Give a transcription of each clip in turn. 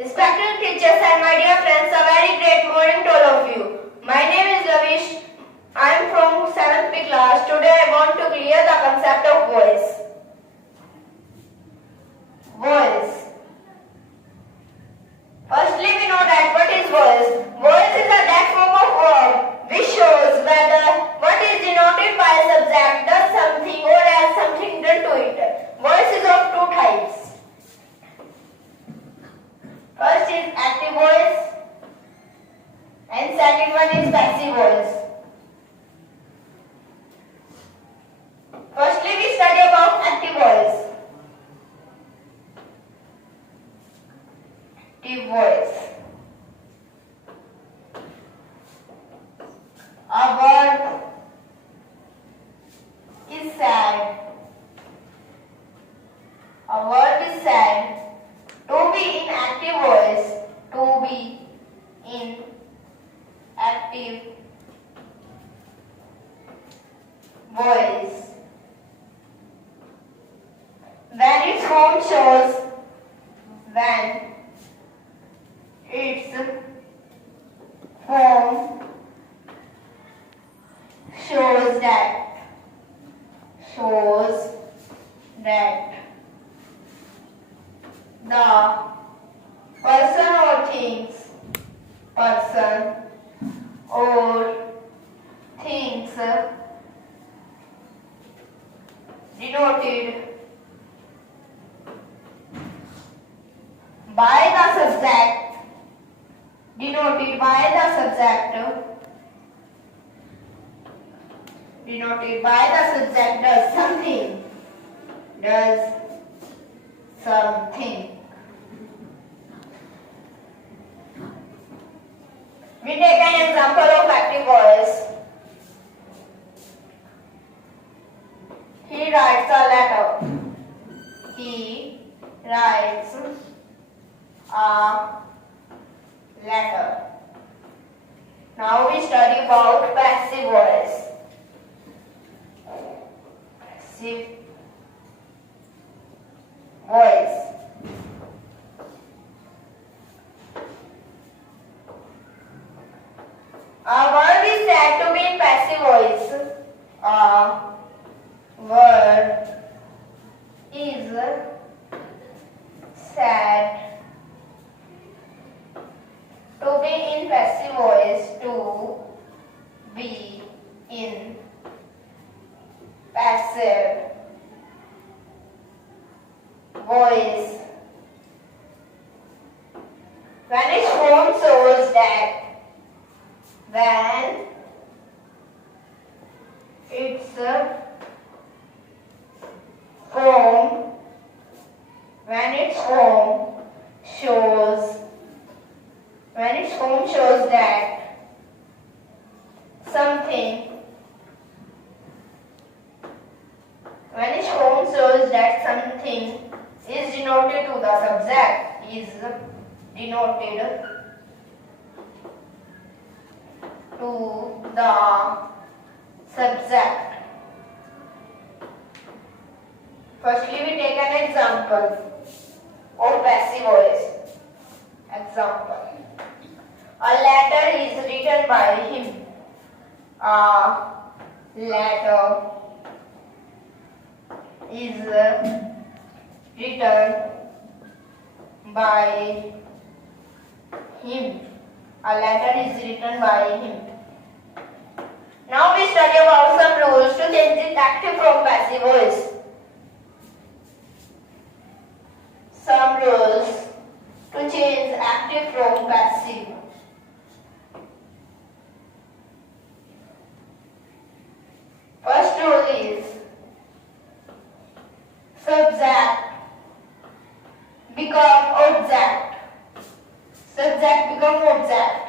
Respected teachers and my dear friends, a very great morning to all of you. My name is Lavish. I am from 7th B class. Today I want to clear the concept of voice. Voice. Firstly, we know that what is voice. Voice is a that form of verb which shows whether what is denoted by a subject does something or has something done to it. Voice is of two types. First is active voice and second one is passive voice. Firstly, we study about active voice. Active voice. A word is said. A word is said to be in active voice. To be in active voice. When its form shows, when its form shows that the person or things denoted by the subject does something. We take an example of active voice. He writes a letter. He writes a letter. Now we study about passive voice. Passive voice. A word is said to be in passive voice. A word is said to be in passive voice. To be in passive voice when its form shows that something is denoted to the subject, Firstly, we take an example of passive voice. Example. A letter is written by him. A letter is written by him. A letter is written by him. Now we study about some rules to change this active from passive voice. Some rules to change active from passive. First rule is subject become object. Subject become object.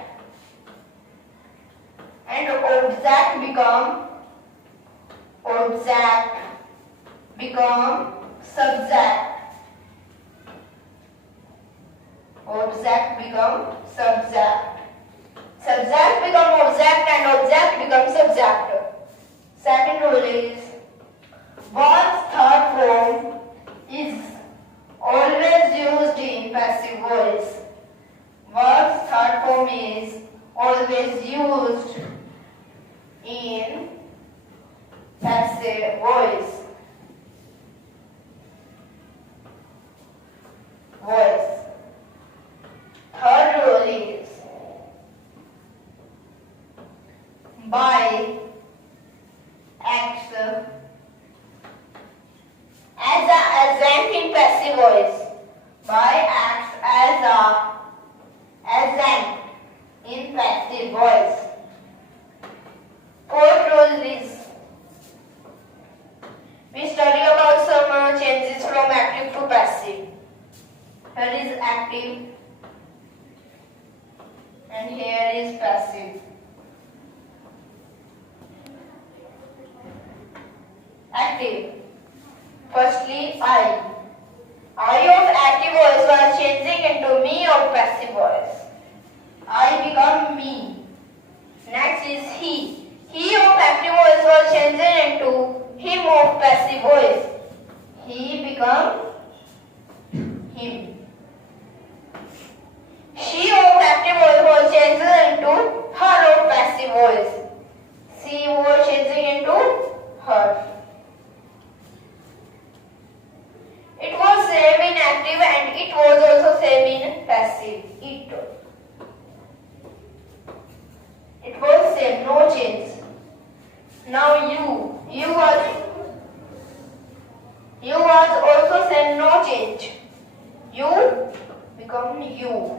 And object become subject. Object become subject. Subject become object and object become subject. Second rule is verb's third form is always used in passive voice. Verb's third form is always used in passive voice. Third rule is by acts as a agent in passive voice. By acts as a agent in passive voice. Fourth rule is we study about some changes from active to passive. Here is active and here is passive. Active. Firstly, I. I of active voice was changing into me of passive voice. I become me. Next is he. He of active voice was changing into him of passive voice. He become him. She of active voice was changing into her of passive voice. She was changing into her. It was same in active and it was also same in passive. It was same, no change. Now you was also same, no change. You become you.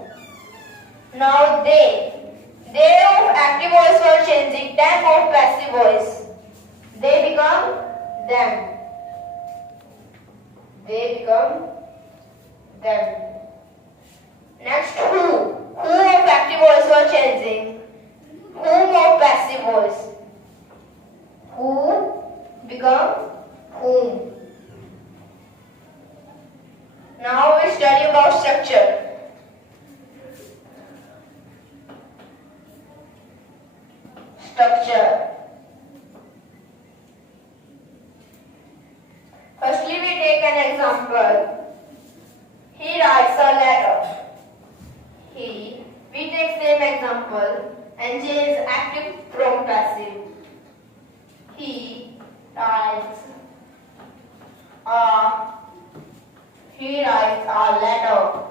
Now they of active voice were changing, them of passive voice. They become them. They become them. Next, who of active voice were changing, whom of passive voice. Who become whom. Now we study about structure. Firstly, we take an example. He writes a letter. We take same example and change active from passive. He writes a letter.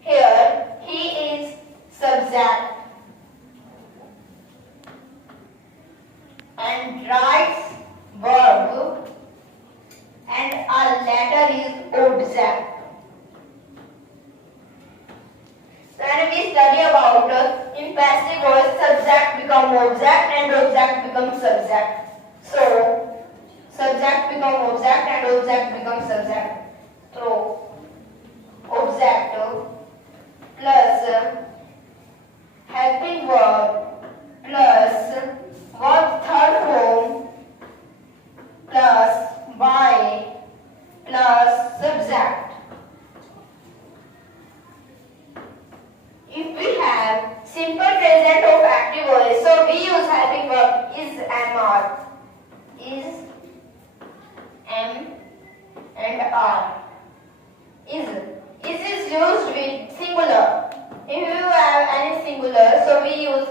Here, he is subject and writes verb and a letter is object. When we study about in passive voice, subject become object and object becomes subject. So, subject become object and object becomes subject. So, object plus helping verb plus verb third form plus by plus subject. If we have simple present of active voice, so we use helping verb is, am, are. Is, am and are. Is used with singular. If you have any singular, so we use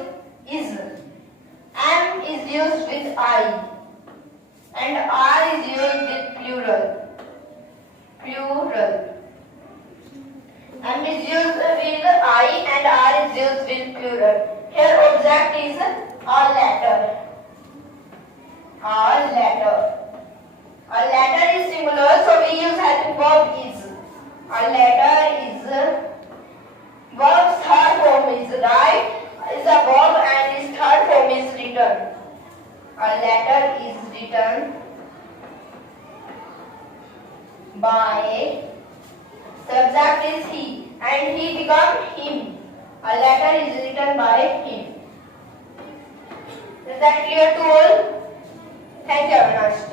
is. Am is used with I. And are is used with plural. Am is used with I and are is used with plural. Here object is a letter. A letter is singular, so we use helping verb is. A letter is verb's third form is write is a verb and its third form is written. A letter is written by subject is he and he become him. A letter is written by him. Is that clear to all? Thank you very much.